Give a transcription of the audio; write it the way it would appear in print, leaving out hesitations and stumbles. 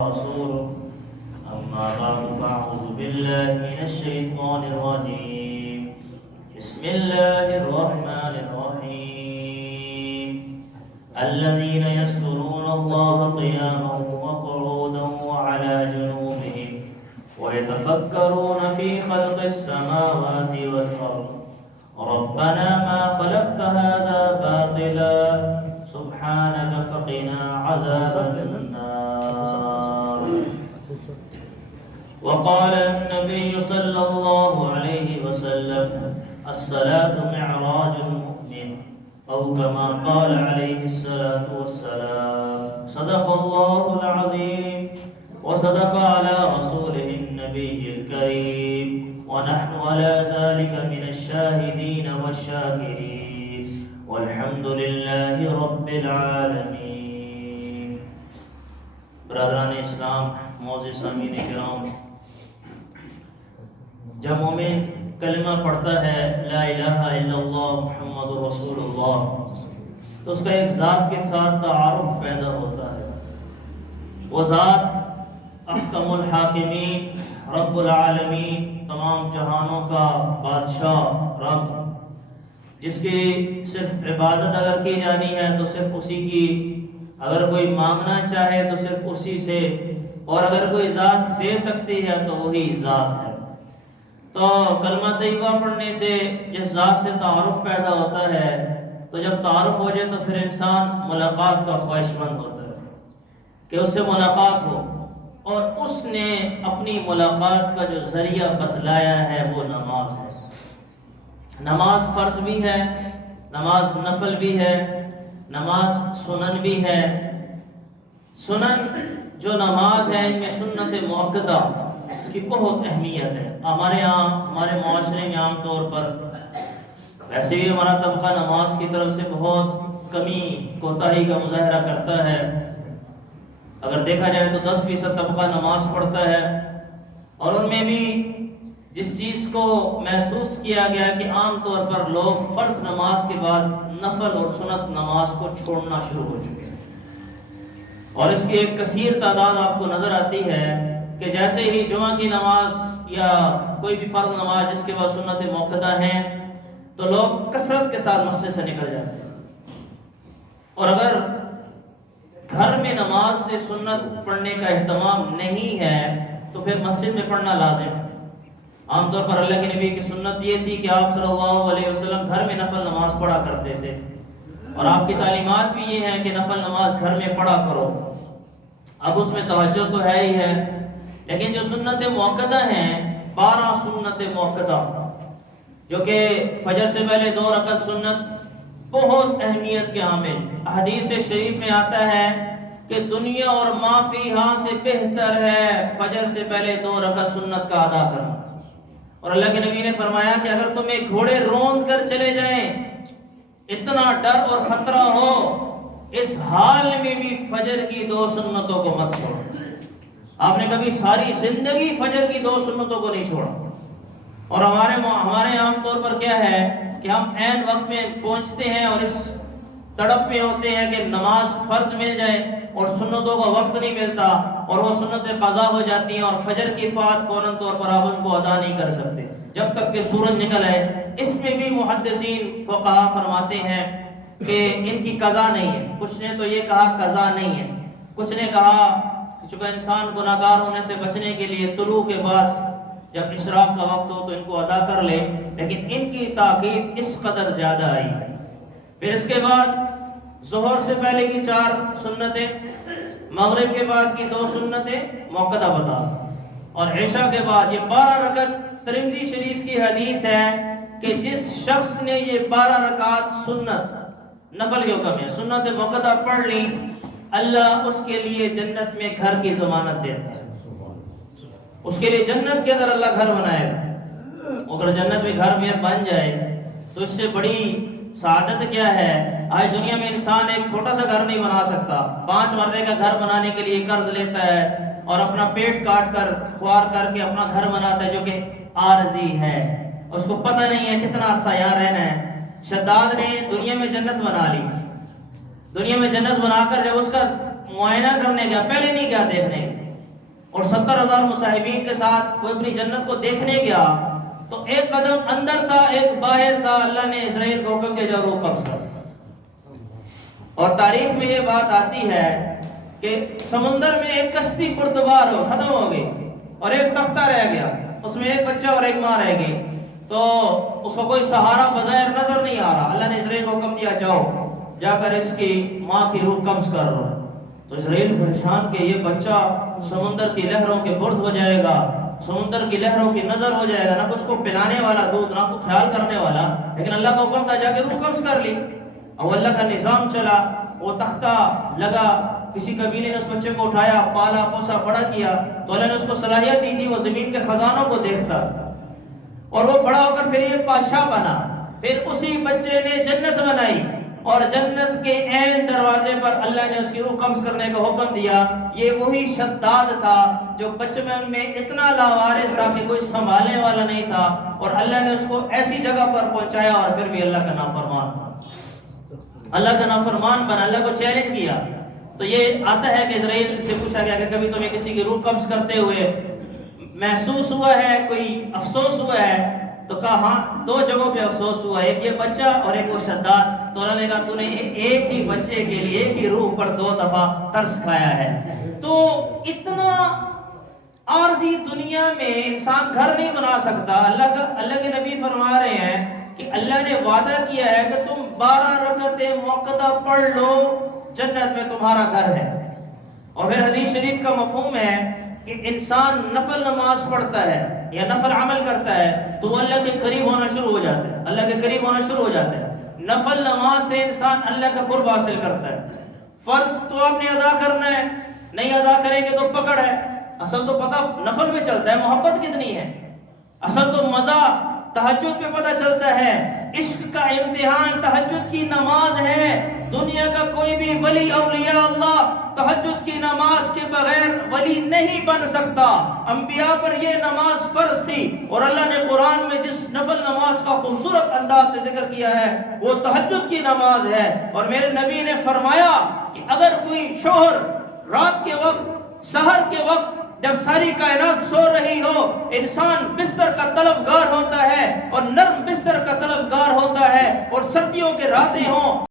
رسوله أما بعد فأعوذ بالله من الشيطان الرجيم بسم الله الرحمن الرحيم الذين يذكرون الله قياما وقعودا وعلى جنوبهم ويتفكرون في خلق السماوات والأرض ربنا ما خلقت هذا باطلا سبحانك فقنا عذاب النار. وقال النبي صلى الله عليه وسلم الصلاة معراج المؤمن أو كما قال عليه الصلاة والسلام. صدق الله العظيم وصدق على رسوله النبي الكريم ونحن على ذلك من الشاهدين والشاكرين والحمد لله رب العالمين. برادران اسلام، معزز سامعین کرام، جب مومن کلمہ پڑھتا ہے لا الہ الا اللہ محمد رسول اللہ تو اس کا ایک ذات کے ساتھ تعارف پیدا ہوتا ہے. وہ ذات احکم الحاکمین، رب العالمین، تمام جہانوں کا بادشاہ رب، جس کی صرف عبادت اگر کی جانی ہے تو صرف اسی کی، اگر کوئی مانگنا چاہے تو صرف اسی سے، اور اگر کوئی ذات دے سکتی ہے تو وہی ذات ہے. تو کلمہ طیبہ پڑھنے سے جس ذات سے تعارف پیدا ہوتا ہے، تو جب تعارف ہو جائے تو پھر انسان ملاقات کا خواہش مند ہوتا ہے کہ اس سے ملاقات ہو، اور اس نے اپنی ملاقات کا جو ذریعہ بتلایا ہے وہ نماز ہے. نماز فرض بھی ہے، نماز نفل بھی ہے، نماز سنن بھی ہے. سنن جو نماز ہے ان میں سنت مؤکدہ، اس کی بہت اہمیت ہے. ہمارے یہاں، ہمارے معاشرے میں عام طور پر ویسے بھی ہمارا طبقہ نماز کی طرف سے بہت کمی کوتاہی کا مظاہرہ کرتا ہے. اگر دیکھا جائے تو 10% طبقہ نماز پڑھتا ہے، اور ان میں بھی جس چیز کو محسوس کیا گیا کہ عام طور پر لوگ فرض نماز کے بعد نفل اور سنت نماز کو چھوڑنا شروع ہو چکے ہیں. اور اس کی ایک کثیر تعداد آپ کو نظر آتی ہے کہ جیسے ہی جمعہ کی نماز یا کوئی بھی فرض نماز جس کے بعد سنت موقدہ ہیں تو لوگ کثرت کے ساتھ مسجد سے نکل جاتے ہیں. اور اگر گھر میں نماز سے سنت پڑھنے کا اہتمام نہیں ہے تو پھر مسجد میں پڑھنا لازم ہے. عام طور پر اللہ کے نبی کی سنت یہ تھی کہ آپ صلی اللہ علیہ وسلم گھر میں نفل نماز پڑھا کرتے تھے، اور آپ کی تعلیمات بھی یہ ہیں کہ نفل نماز گھر میں پڑھا کرو. اب اس میں توجہ تو ہے ہی ہے، لیکن جو سنت موقدہ ہیں 12 سنت موقدہ، جو کہ فجر سے پہلے 2 رکعت سنت، بہت اہمیت کے حامل. حدیث شریف میں آتا ہے کہ دنیا اور ما فیہا سے بہتر ہے فجر سے پہلے 2 رکعت سنت کا ادا کرنا. اور اللہ کے نبی نے فرمایا کہ اگر تمہیں گھوڑے روند کر چلے جائیں، اتنا ڈر اور خطرہ ہو، اس حال میں بھی فجر کی 2 سنتوں کو مت چھوڑو. آپ نے کبھی ساری زندگی فجر کی 2 سنتوں کو نہیں چھوڑا. اور ہمارے عام طور پر کیا ہے کہ ہم عین وقت میں پہنچتے ہیں اور اس تڑپ میں ہوتے ہیں کہ نماز فرض مل جائے اور سنتوں کا وقت نہیں ملتا، اور وہ سنتیں قضا ہو جاتی ہیں، اور فجر کی فات فوراً طور پر آپ ان کو ادا نہیں کر سکتے جب تک کہ سورج نکل آئے. اس میں بھی محدثین فقہا فرماتے ہیں کہ ان کی قضا نہیں ہے. کچھ نے تو یہ کہا قضا نہیں ہے، کچھ نے کہا کہ چونکہ انسان گناہگار ہونے سے بچنے کے لیے طلوع کے بعد جب اشراق کا وقت ہو تو ان کو ادا کر لے، لیکن ان کی تاکید اس قدر زیادہ آئی ہے. پھر اس کے بعد ظہر سے پہلے کی 4 سنتیں، مغرب کے بعد کی 2 سنتیں موقدہ بتا، اور عشاء کے بعد یہ 12 رکعت. ترمذی شریف کی حدیث ہے کہ جس شخص نے یہ 12 رکعات سنت، نفل کے حکم ہے، سنت موقدہ پڑھ لی، اللہ اس کے لیے جنت میں گھر کی ضمانت دیتا ہے. اس کے لیے جنت کے اندر اللہ گھر بنائے گا. اگر جنت میں گھر میں بن جائے تو اس سے بڑی سعادت کیا ہے؟ آج دنیا میں انسان ایک چھوٹا سا گھر نہیں بنا سکتا، 5 مرلے کا گھر بنانے کے لیے قرض لیتا ہے اور اپنا پیٹ کاٹ کر خوار کر کے اپنا گھر بناتا ہے جو کہ عارضی ہے. اس کو پتہ نہیں ہے کتنا عرصہ یہاں رہنا ہے. شداد نے دنیا میں جنت بنا لی، دنیا میں جنت بنا کر جب اس کا معائنہ کرنے گیا، پہلے نہیں گیا دیکھنے، اور 70,000 مصاحبین کے ساتھ وہ اپنی جنت کو دیکھنے گیا تو ایک قدم اندر تھا ایک باہر تھا، اللہ نے اسرائیل کو حکم دیا جا روح قبض کر۔ اور تاریخ میں یہ بات آتی ہے کہ سمندر میں ایک کشتی پردبار ختم ہو گئی اور ایک تختہ رہ گیا، اس میں ایک بچہ اور ایک ماں رہ گئی، تو اس کو کوئی سہارا بظاہر نظر نہیں آ رہا۔ اللہ نے اسرائیل کو حکم دیا جاؤ جا کر اس کی ماں کی روح قبض کر رہا۔ تو اسرائیل پریشان کہ یہ بچہ سمندر کی لہروں کے برد ہو جائے گا، سمندر کی لہروں کی نظر ہو جائے گا، نہ اس کو پلانے والا دودھ نہ کو خیال کرنے والا، لیکن اللہ کا حکم تھا جا کے روح قبض کر لی۔ اور اللہ کا نظام چلا، وہ تختہ لگا، کسی قبیلے نے اس بچے کو اٹھایا، پالا پوسا بڑا کیا، تو اللہ نے اس کو صلاحیت دی تھی وہ زمین کے خزانوں کو دیکھتا، اور وہ بڑا ہو کر پھر یہ بادشاہ بنا۔ پھر اسی بچے نے جنت بنائی، اور جنت کے عین دروازے پر اللہ نے اس کی روح قبض کرنے کا حکم دیا۔ یہ وہی شداد تھا جو بچپن میں اتنا لاوارث تھا کہ کوئی سنبھالنے والا نہیں تھا، اور اللہ نے اس کو ایسی جگہ پر پہنچایا اور پھر بھی اللہ کا نافرمان بنا، اللہ کا نافرمان بنا، اللہ کو چیلنج کیا۔ تو یہ آتا ہے کہ اسرائیل سے پوچھا گیا کہ کبھی تمہیں کسی کی روح قبض کرتے ہوئے محسوس ہوا ہے، کوئی افسوس ہوا ہے؟ تو کہا ہاں، دو جگہوں پہ افسوس ہوا، ایک یہ بچہ اور ایک وہ شداد۔ تو اللہ نے کہا تو نے ایک ہی بچے کے لیے ایک ہی روح پر 2 دفعہ ترس کھایا ہے۔ تو اتنا عارضی دنیا میں انسان گھر نہیں بنا سکتا۔ اللہ کے نبی فرما رہے ہیں کہ اللہ نے وعدہ کیا ہے کہ تم 12 رکعتیں موقدہ پڑھ لو، جنت میں تمہارا گھر ہے۔ اور پھر حدیث شریف کا مفہوم ہے کہ انسان نفل نماز پڑھتا ہے یا نفل عمل کرتا ہے تو وہ اللہ کے قریب ہونا شروع ہو جاتا ہے، اللہ کے قریب ہونا شروع ہو جاتا ہے۔ نفل نماز سے انسان اللہ کا قرب حاصل کرتا ہے۔ فرض تو آپ نے ادا کرنا ہے، نہیں ادا کریں گے تو پکڑ ہے۔ اصل تو پتہ نفل میں چلتا ہے محبت کتنی ہے، اصل تو مزہ تہجد پہ پتہ چلتا ہے۔ عشق کا امتحان تہجد کی نماز ہے۔ دنیا کا کوئی بھی ولی اولیاء اللہ تہجد کی نماز کے بغیر ولی نہیں بن سکتا۔ انبیاء پر یہ نماز فرض تھی، اور اللہ نے قرآن میں جس نفل نماز کا خوبصورت انداز سے ذکر کیا ہے وہ تہجد کی نماز ہے۔ اور میرے نبی نے فرمایا کہ اگر کوئی شوہر رات کے وقت، سحر کے وقت، جب ساری کائنات سو رہی ہو، انسان بستر کا طلبگار ہوتا ہے اور نرم بستر کا طلبگار ہوتا ہے، اور سردیوں کے راتیں ہوں